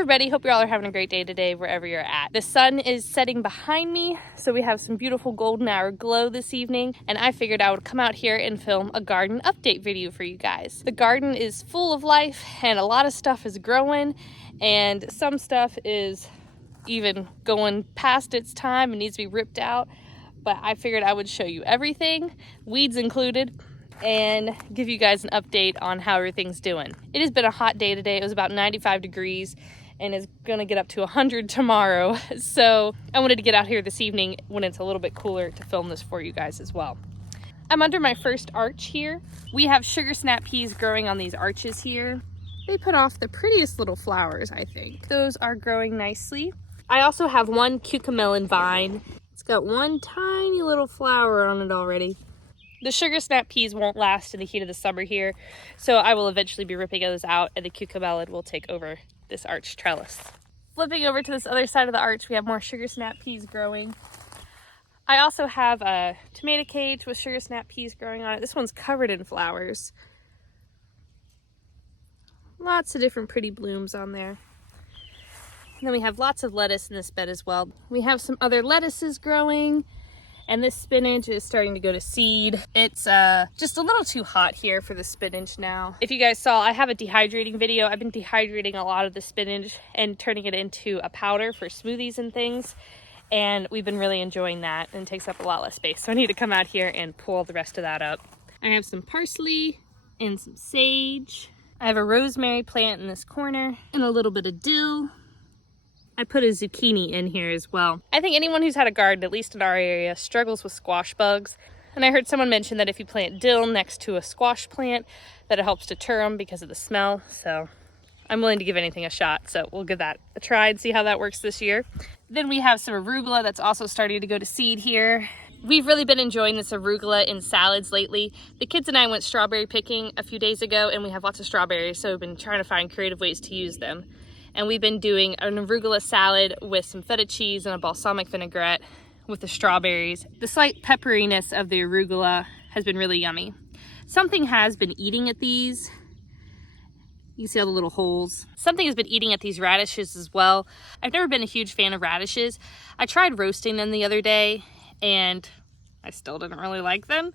everybody, hope you all are having a great day today wherever you're at. The sun is setting behind me, so we have some beautiful golden hour glow this evening, and I figured I would come out here and film a garden update video for you guys. The garden is full of life and a lot of stuff is growing, and some stuff is even going past its time and needs to be ripped out, but I figured I would show you everything, weeds included, and give you guys an update on how everything's doing. It has been a hot day today. It was about 95 degrees and it's gonna get up to 100 tomorrow. So I wanted to get out here this evening when it's a little bit cooler to film this for you guys as well. I'm under my first arch here. We have sugar snap peas growing on these arches here. They put off the prettiest little flowers, I think. Those are growing nicely. I also have one cucamelon vine. It's got one tiny little flower on it already. The sugar snap peas won't last in the heat of the summer here, so I will eventually be ripping those out and the cucamelon will take over this arch trellis. Flipping over to this other side of the arch, we have more sugar snap peas growing. I also have a tomato cage with sugar snap peas growing on it. This one's covered in flowers. Lots of different pretty blooms on there. And then we have lots of lettuce in this bed as well. We have some other lettuces growing. And this spinach is starting to go to seed. It's just a little too hot here for the spinach now. If you guys saw, I have a dehydrating video. I've been dehydrating a lot of the spinach and turning it into a powder for smoothies and things. And we've been really enjoying that, and it takes up a lot less space. So I need to come out here and pull the rest of that up. I have some parsley and some sage. I have a rosemary plant in this corner and a little bit of dill. I put a zucchini in here as well. I think anyone who's had a garden, at least in our area, struggles with squash bugs. And I heard someone mention that if you plant dill next to a squash plant, that it helps deter them because of the smell. So I'm willing to give anything a shot. So we'll give that a try and see how that works this year. Then we have some arugula that's also starting to go to seed here. We've really been enjoying this arugula in salads lately. The kids and I went strawberry picking a few days ago and we have lots of strawberries, so we've been trying to find creative ways to use them. And we've been doing an arugula salad with some feta cheese and a balsamic vinaigrette with the strawberries. The slight pepperiness of the arugula has been really yummy. Something has been eating at these. You can see all the little holes. Something has been eating at these radishes as well. I've never been a huge fan of radishes. I tried roasting them the other day and I still didn't really like them.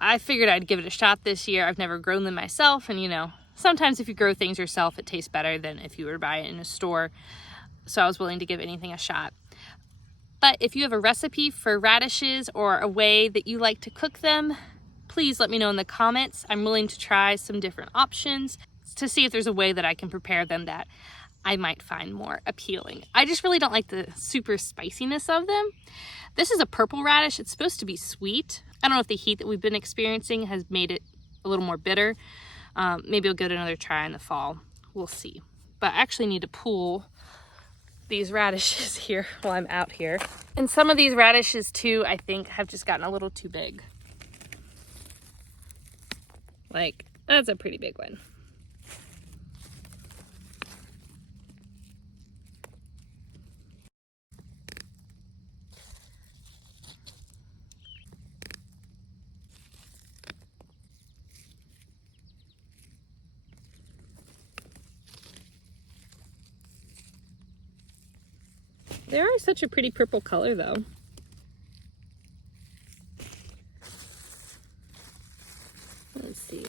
I figured I'd give it a shot this year. I've never grown them myself, and you know, sometimes if you grow things yourself, it tastes better than if you were to buy it in a store. So I was willing to give anything a shot. But if you have a recipe for radishes or a way that you like to cook them, please let me know in the comments. I'm willing to try some different options to see if there's a way that I can prepare them that I might find more appealing. I just really don't like the super spiciness of them. This is a purple radish. It's supposed to be sweet. I don't know if the heat that we've been experiencing has made it a little more bitter. Maybe I'll give it another try in the fall. We'll see. But I actually need to pull these radishes here while I'm out here. And some of these radishes too, I think, have just gotten a little too big. Like, that's a pretty big one. They are such a pretty purple color though. Let's see.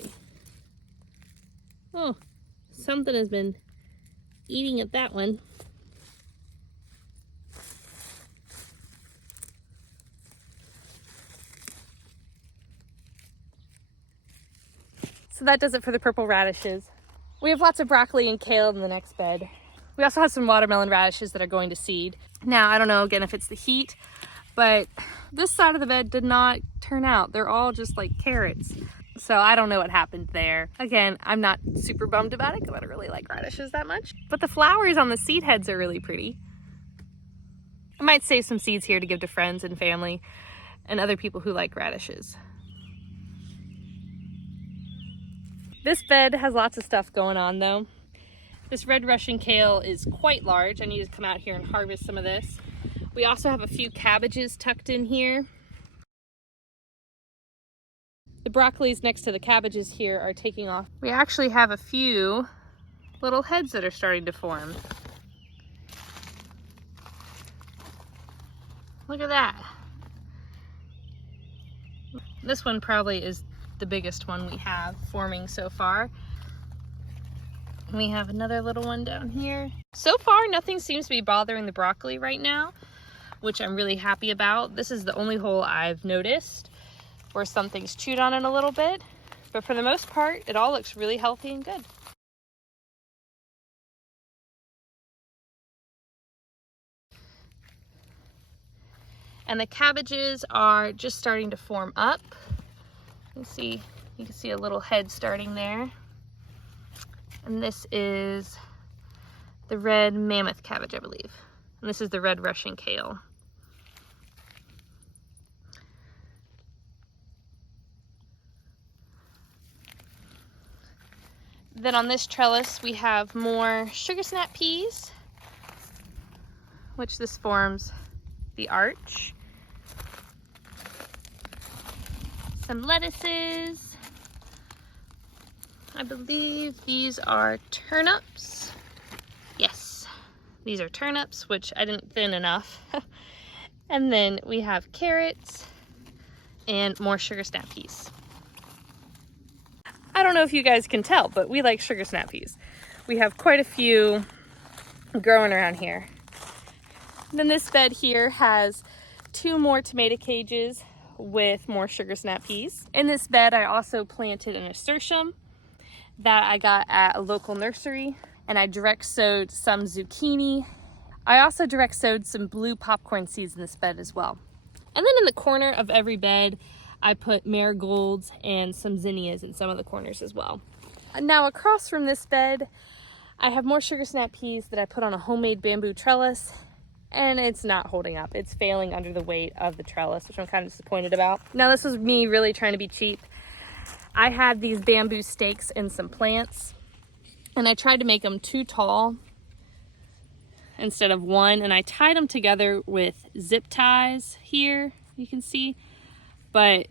Oh, something has been eating at that one. So that does it for the purple radishes. We have lots of broccoli and kale in the next bed. We also have some watermelon radishes that are going to seed. Now, I don't know, again, if it's the heat, but this side of the bed did not turn out. They're all just like carrots. So I don't know what happened there. Again, I'm not super bummed about it because I don't really like radishes that much. But the flowers on the seed heads are really pretty. I might save some seeds here to give to friends and family and other people who like radishes. This bed has lots of stuff going on though. This red Russian kale is quite large. I need to come out here and harvest some of this. We also have a few cabbages tucked in here. The broccolis next to the cabbages here are taking off. We actually have a few little heads that are starting to form. Look at that. This one probably is the biggest one we have forming so far. We have another little one down here. So far, nothing seems to be bothering the broccoli right now, which I'm really happy about. This is the only hole I've noticed where something's chewed on it a little bit, but for the most part, it all looks really healthy and good. And the cabbages are just starting to form up. You can see a little head starting there. And this is the red mammoth cabbage, I believe. And this is the red Russian kale. Then on this trellis, we have more sugar snap peas, which this forms the arch. Some lettuces. I believe these are turnips. Yes, these are turnips, which I didn't thin enough. And then we have carrots and more sugar snap peas. I don't know if you guys can tell, but we like sugar snap peas. We have quite a few growing around here. And then this bed here has 2 more tomato cages with more sugar snap peas. In this bed, I also planted an nasturtium that I got at a local nursery, and I direct sowed some zucchini. I also direct sowed some blue popcorn seeds in this bed as well. And then in the corner of every bed, I put marigolds and some zinnias in some of the corners as well. Now across from this bed, I have more sugar snap peas that I put on a homemade bamboo trellis, and it's not holding up. It's failing under the weight of the trellis, which I'm kind of disappointed about. Now this was me really trying to be cheap. I had these bamboo stakes and some plants, and I tried to make them 2 tall instead of 1, and I tied them together with zip ties here, you can see, but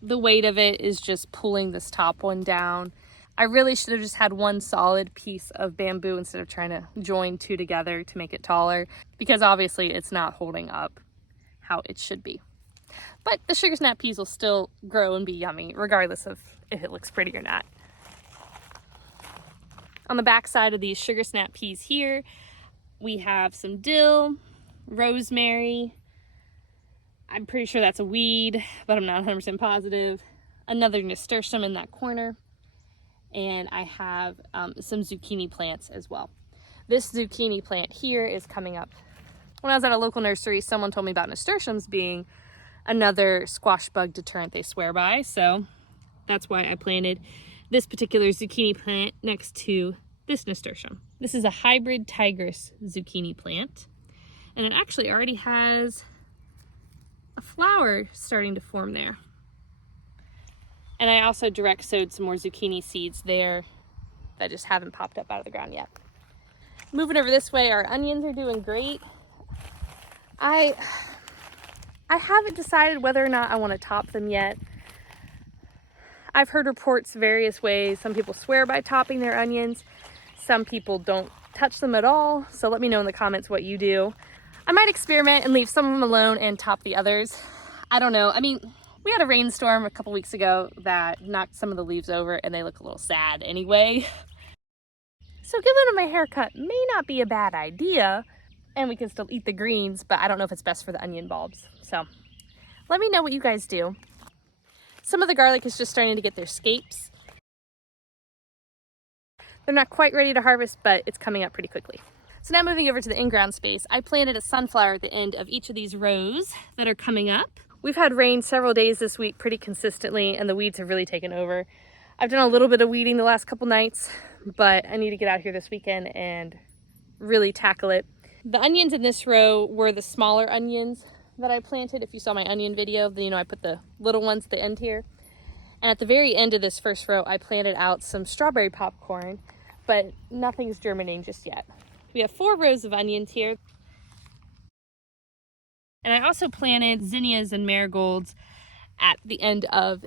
the weight of it is just pulling this top one down. I really should have just had 1 solid piece of bamboo instead of trying to join 2 together to make it taller, because obviously it's not holding up how it should be. But the sugar snap peas will still grow and be yummy, regardless of if it looks pretty or not. On the back side of these sugar snap peas here, we have some dill, rosemary. I'm pretty sure that's a weed, but I'm not 100% positive. Another nasturtium in that corner. And I have some zucchini plants as well. This zucchini plant here is coming up. When I was at a local nursery, someone told me about nasturtiums being another squash bug deterrent they swear by, so that's why I planted this particular zucchini plant next to this nasturtium. This is a hybrid tigress zucchini plant, and it actually already has a flower starting to form there. And I also direct sowed some more zucchini seeds there that just haven't popped up out of the ground yet. Moving over this way, our onions are doing great. I haven't decided whether or not I want to top them yet. I've heard reports various ways. Some people swear by topping their onions. Some people don't touch them at all. So let me know in the comments what you do. I might experiment and leave some of them alone and top the others. I don't know. I mean, we had a rainstorm a couple weeks ago that knocked some of the leaves over, and they look a little sad anyway. So giving them a haircut may not be a bad idea, and we can still eat the greens, but I don't know if it's best for the onion bulbs. So let me know what you guys do. Some of the garlic is just starting to get their scapes. They're not quite ready to harvest, but it's coming up pretty quickly. So now moving over to the in-ground space, I planted a sunflower at the end of each of these rows that are coming up. We've had rain several days this week pretty consistently, and the weeds have really taken over. I've done a little bit of weeding the last couple nights, but I need to get out here this weekend and really tackle it. The onions in this row were the smaller onions that I planted. If you saw my onion video, then you know I put the little ones at the end here. And at the very end of this first row, I planted out some strawberry popcorn, but nothing's germinating just yet. We have 4 rows of onions here. And I also planted zinnias and marigolds at the end of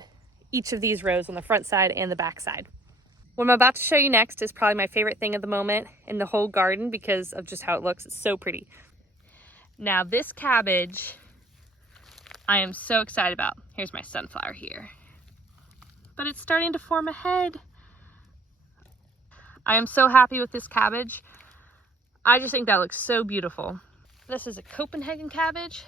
each of these rows on the front side and the back side. What I'm about to show you next is probably my favorite thing at the moment in the whole garden because of just how it looks. It's so pretty. Now this cabbage, I am so excited about. Here's my sunflower here. But it's starting to form a head. I am so happy with this cabbage. I just think that looks so beautiful. This is a Copenhagen cabbage,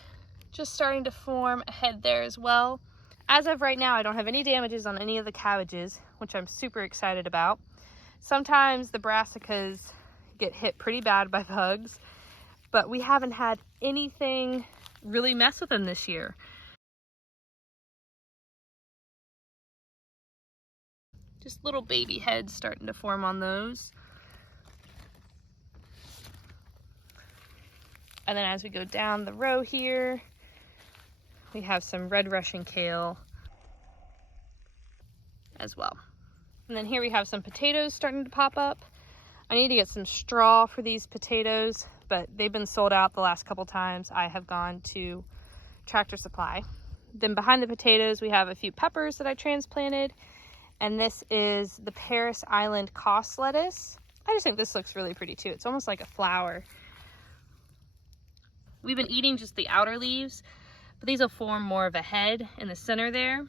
just starting to form a head there as well. As of right now, I don't have any damages on any of the cabbages, which I'm super excited about. Sometimes the Brassicas get hit pretty bad by bugs, but we haven't had anything really mess with them this year. Just little baby heads starting to form on those. And then as we go down the row here, we have some red Russian kale as well. And then here we have some potatoes starting to pop up. I need to get some straw for these potatoes, but they've been sold out the last couple times I have gone to Tractor Supply. Then behind the potatoes, we have a few peppers that I transplanted. And this is the Paris Island Cos lettuce. I just think this looks really pretty too. It's almost like a flower. We've been eating just the outer leaves, but these will form more of a head in the center there.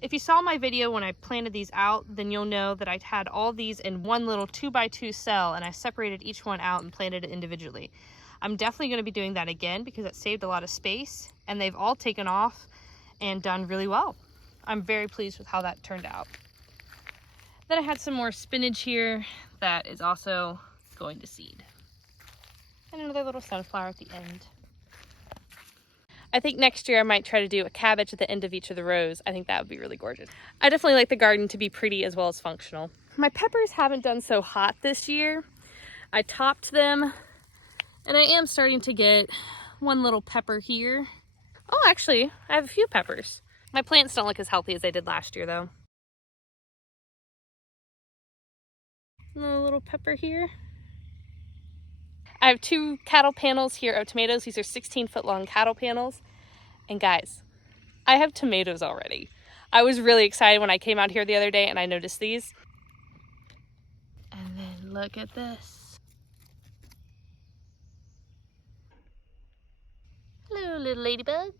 If you saw my video when I planted these out, then you'll know that I had all these in one little 2x2 cell, and I separated each one out and planted it individually. I'm definitely going to be doing that again because it saved a lot of space, and they've all taken off and done really well. I'm very pleased with how that turned out. Then I had some more spinach here that is also going to seed. And another little sunflower at the end. I think next year I might try to do a cabbage at the end of each of the rows. I think that would be really gorgeous. I definitely like the garden to be pretty as well as functional. My peppers haven't done so hot this year. I topped them, and I am starting to get one little pepper here. Oh, actually, I have a few peppers. My plants don't look as healthy as they did last year, though. Another little pepper here. I have 2 cattle panels here of tomatoes. These are 16-foot long cattle panels. And guys, I have tomatoes already. I was really excited when I came out here the other day and I noticed these. And then look at this. Hello, little ladybug.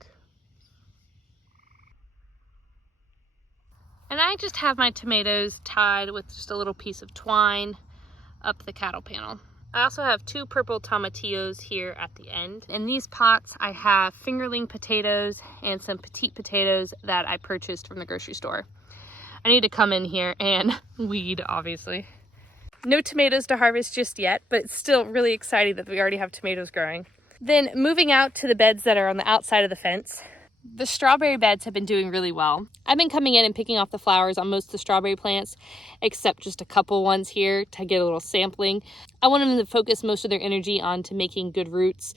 And I just have my tomatoes tied with just a little piece of twine up the cattle panel. I also have 2 purple tomatillos here at the end. In these pots, I have fingerling potatoes and some petite potatoes that I purchased from the grocery store. I need to come in here and weed, obviously. No tomatoes to harvest just yet, but it's still really exciting that we already have tomatoes growing. Then moving out to the beds that are on the outside of the fence. The strawberry beds have been doing really well. I've been coming in and picking off the flowers on most of the strawberry plants, except just a couple ones here to get a little sampling. I want them to focus most of their energy onto making good roots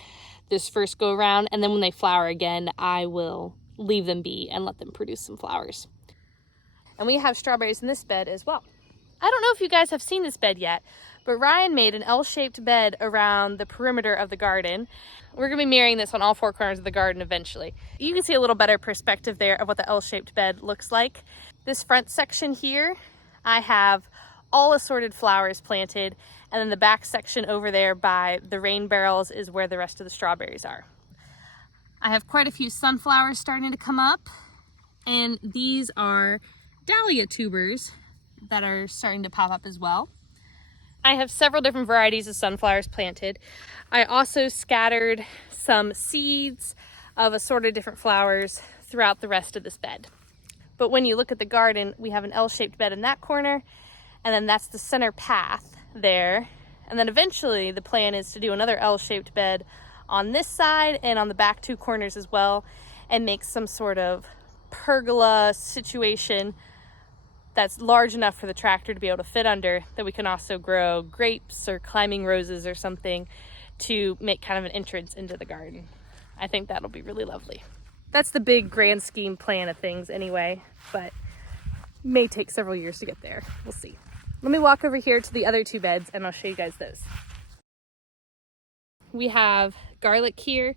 this first go around, and then when they flower again, I will leave them be and let them produce some flowers. And we have strawberries in this bed as well. I don't know if you guys have seen this bed yet, but Ryan made an L-shaped bed around the perimeter of the garden. We're gonna be mirroring this on all 4 corners of the garden eventually. You can see a little better perspective there of what the L-shaped bed looks like. This front section here, I have all assorted flowers planted, and then the back section over there by the rain barrels is where the rest of the strawberries are. I have quite a few sunflowers starting to come up, and these are dahlia tubers that are starting to pop up as well. I have several different varieties of sunflowers planted. I also scattered some seeds of assorted different flowers throughout the rest of this bed. But when you look at the garden, we have an L-shaped bed in that corner, and then that's the center path there. And then eventually the plan is to do another L-shaped bed on this side and on the back 2 corners as well, and make some sort of pergola situation that's large enough for the tractor to be able to fit under, that we can also grow grapes or climbing roses or something to make kind of an entrance into the garden. I think that'll be really lovely. That's the big grand scheme plan of things anyway, but may take several years to get there. We'll see. Let me walk over here to the other 2 beds and I'll show you guys those. We have garlic here.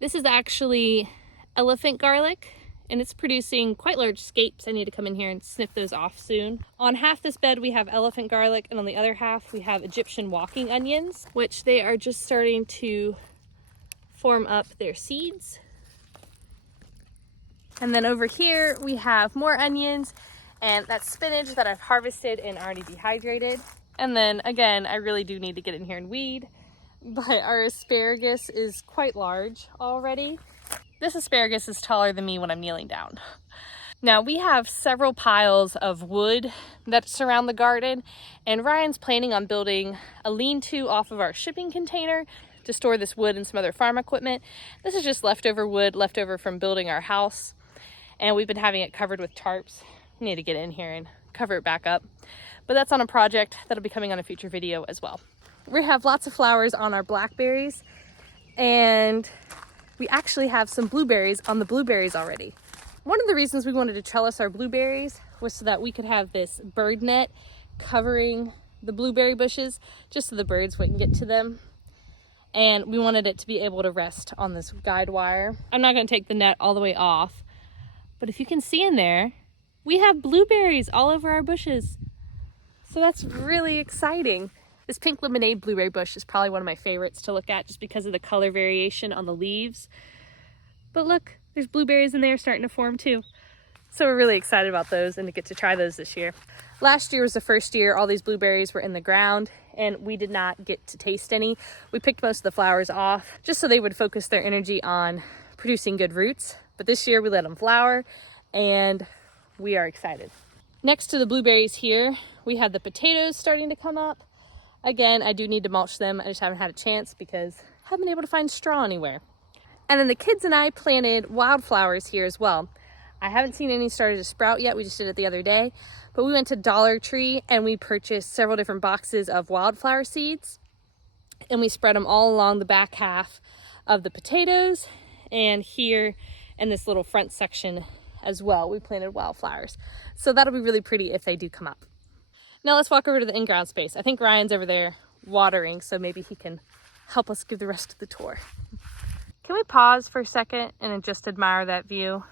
This is actually elephant garlic, and it's producing quite large scapes. I need to come in here and snip those off soon. On half this bed we have elephant garlic, and on the other half we have Egyptian walking onions, which they are just starting to form up their seeds. And then over here we have more onions, and that's spinach that I've harvested and already dehydrated. And then again, I really do need to get in here and weed, but our asparagus is quite large already. This asparagus is taller than me when I'm kneeling down. Now we have several piles of wood that surround the garden, and Ryan's planning on building a lean-to off of our shipping container to store this wood and some other farm equipment. This is just leftover wood, leftover from building our house, and we've been having it covered with tarps. We need to get in here and cover it back up. But that's on a project that'll be coming on a future video as well. We have lots of flowers on our blackberries, and we actually have some blueberries on the blueberries already. One of the reasons we wanted to trellis our blueberries was so that we could have this bird net covering the blueberry bushes just so the birds wouldn't get to them. And we wanted it to be able to rest on this guide wire. I'm not going to take the net all the way off, but if you can see in there, we have blueberries all over our bushes. So that's really exciting. This pink lemonade blueberry bush is probably one of my favorites to look at just because of the color variation on the leaves. But look, there's blueberries in there starting to form too. So we're really excited about those and to get to try those this year. Last year was the first year all these blueberries were in the ground and we did not get to taste any. We picked most of the flowers off just so they would focus their energy on producing good roots. But this year we let them flower and we are excited. Next to the blueberries here, we have the potatoes starting to come up. Again, I do need to mulch them. I just haven't had a chance because I haven't been able to find straw anywhere. And then the kids and I planted wildflowers here as well. I haven't seen any started to sprout yet. We just did it the other day. But we went to Dollar Tree and we purchased several different boxes of wildflower seeds. And we spread them all along the back half of the potatoes. And here in this little front section as well, we planted wildflowers. So that'll be really pretty if they do come up. Now let's walk over to the in-ground space. I think Ryan's over there watering, so maybe he can help us give the rest of the tour. Can we pause for a second and just admire that view?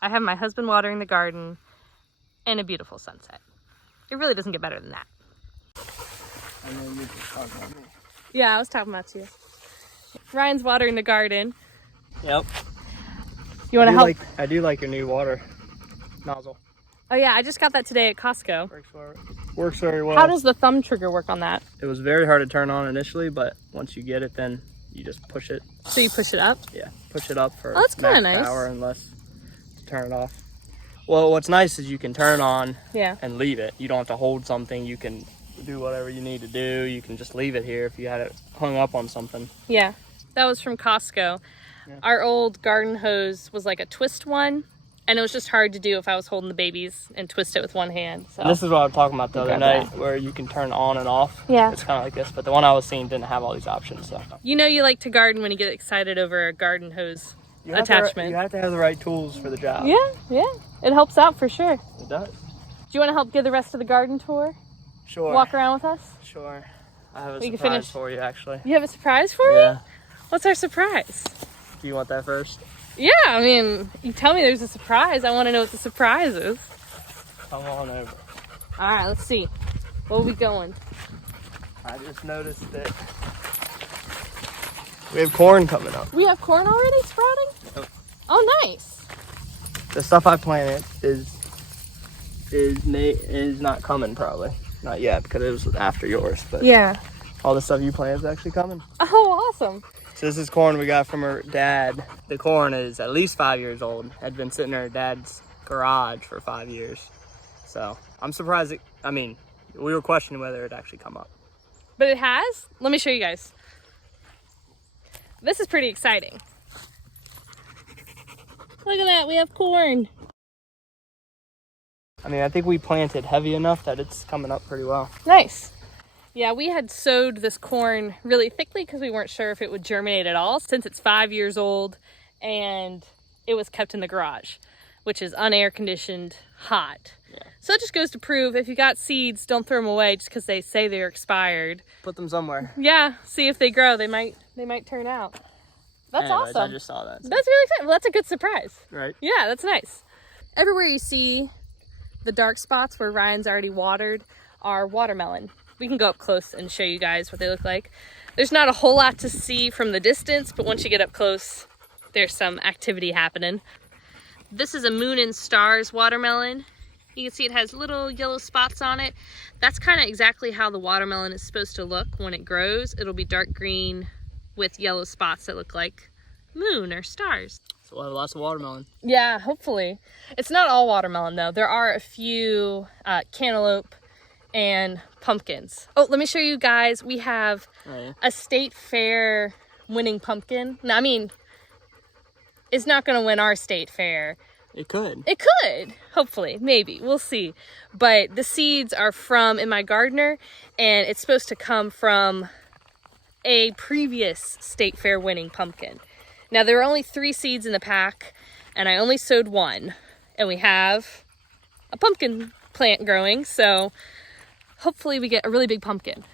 I have my husband watering the garden and a beautiful sunset. It really doesn't get better than that. And then you just talk about me. Yeah, I was talking about you. Ryan's watering the garden. Yep. You want to help? I do like your new water nozzle. Oh yeah, I just got that today at Costco. Works very well. How does the thumb trigger work on that? It was very hard to turn on initially, but once you get it, then you just push it. So you push it up? Yeah, push it up for that's kind of max nice. power and less to turn it off. Well, what's nice is you can turn on and leave it. You don't have to hold something. You can do whatever you need to do. You can just leave it here if you had it hung up on something. Yeah, that was from Costco. Yeah. Our old garden hose was like a twist one, and it was just hard to do if I was holding the babies and twist it with one hand. So this is what I was talking about the other night, where you can turn on and off. Yeah. It's kind of like this, but the one I was seeing didn't have all these options. So you know you like to garden when you get excited over a garden hose attachment. You have to have the right tools for the job. Yeah. It helps out for sure. It does. Do you want to help give the rest of the garden tour? Sure. Walk around with us? Sure. I have a surprise for you, actually. You have a surprise for me? What's our surprise? Do you want that first? Yeah, I mean, you tell me there's a surprise. I want to know what the surprise is. Come on over. All right, let's see. Where are we going? I just noticed that we have corn coming up. We have corn already sprouting? Yep. Oh, nice. The stuff I planted is not coming probably. Not yet because it was after yours, but yeah. All the stuff you planted is actually coming. Oh, awesome. So this is corn we got from her dad. The corn is at least 5 years old. Had been sitting in her dad's garage for 5 years. So I'm surprised we were questioning whether it'd actually come up. But it has? Let me show you guys. This is pretty exciting. Look at that, we have corn. I think we planted heavy enough that it's coming up pretty well. Nice. Yeah, we had sowed this corn really thickly because we weren't sure if it would germinate at all since it's 5 years old and it was kept in the garage, which is unair conditioned, hot. Yeah. So it just goes to prove if you got seeds, don't throw them away just because they say they're expired. Put them somewhere. Yeah, see if they grow. They might turn out. That's Anyways, awesome. I just saw that. So. That's really exciting. Well, that's a good surprise. Right. Yeah, that's nice. Everywhere you see the dark spots where Ryan's already watered are watermelon. We can go up close and show you guys what they look like. There's not a whole lot to see from the distance, but once you get up close, there's some activity happening. This is a Moon and Stars watermelon. You can see it has little yellow spots on it. That's kind of exactly how the watermelon is supposed to look when it grows. It'll be dark green with yellow spots that look like moon or stars. So we'll have lots of watermelon. Yeah, hopefully. It's not all watermelon though. There are a few cantaloupe and pumpkins. Oh, let me show you guys. We have a state fair winning pumpkin. Now, I mean, it's not going to win our state fair. It could. It could, hopefully, maybe, we'll see. But the seeds are from in my gardener, and it's supposed to come from a previous state fair winning pumpkin. Now, there were only 3 seeds in the pack, and I only sowed 1, and we have a pumpkin plant growing, so hopefully we get a really big pumpkin.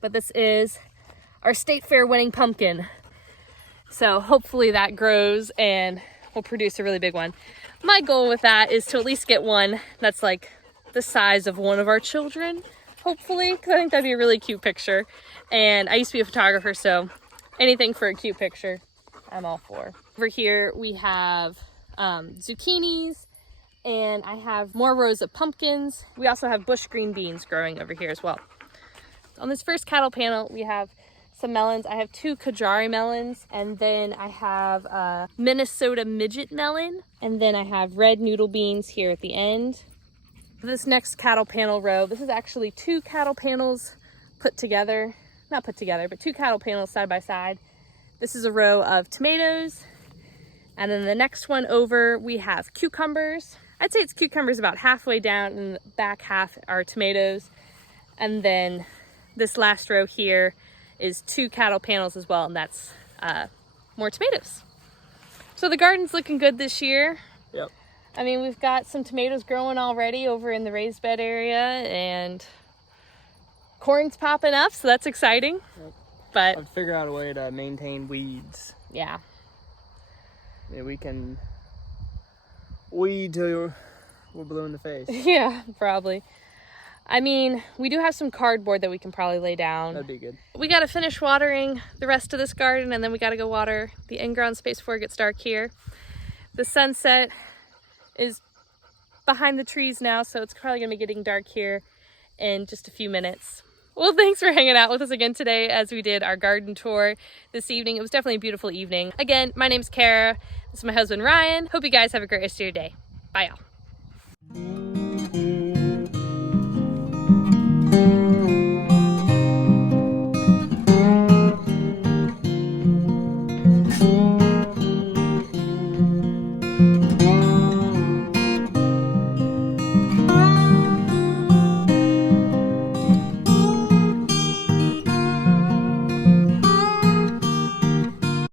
But this is our state fair winning pumpkin. So hopefully that grows and will produce a really big one. My goal with that is to at least get one that's like the size of one of our children, hopefully, because I think that'd be a really cute picture. And I used to be a photographer, so anything for a cute picture, I'm all for. Over here we have zucchinis, and I have more rows of pumpkins. We also have bush green beans growing over here as well. On this first cattle panel, we have some melons. I have 2 Kajari melons, and then I have a Minnesota midget melon, and then I have red noodle beans here at the end. This next cattle panel row, this is actually 2 cattle panels put together. Not put together, but 2 cattle panels side by side. This is a row of tomatoes, and then the next one over we have cucumbers. I'd say it's cucumbers about halfway down, and the back half are tomatoes. And then this last row here is 2 cattle panels as well, and that's more tomatoes. So the garden's looking good this year. Yep. I mean, we've got some tomatoes growing already over in the raised bed area, and corn's popping up, so that's exciting. Yep. But I'd figure out a way to maintain weeds. yeah. Yeah, we can weed till we're blue in the face. Yeah, probably. I mean, we do have some cardboard that we can probably lay down. That'd be good. We got to finish watering the rest of this garden, and then we got to go water the in-ground space before it gets dark here. The sunset is behind the trees now, so it's probably going to be getting dark here in just a few minutes. Well, thanks for hanging out with us again today as we did our garden tour this evening. It was definitely a beautiful evening. Again, my name's Cara. This is my husband, Ryan. Hope you guys have a great rest of your day. Bye, y'all.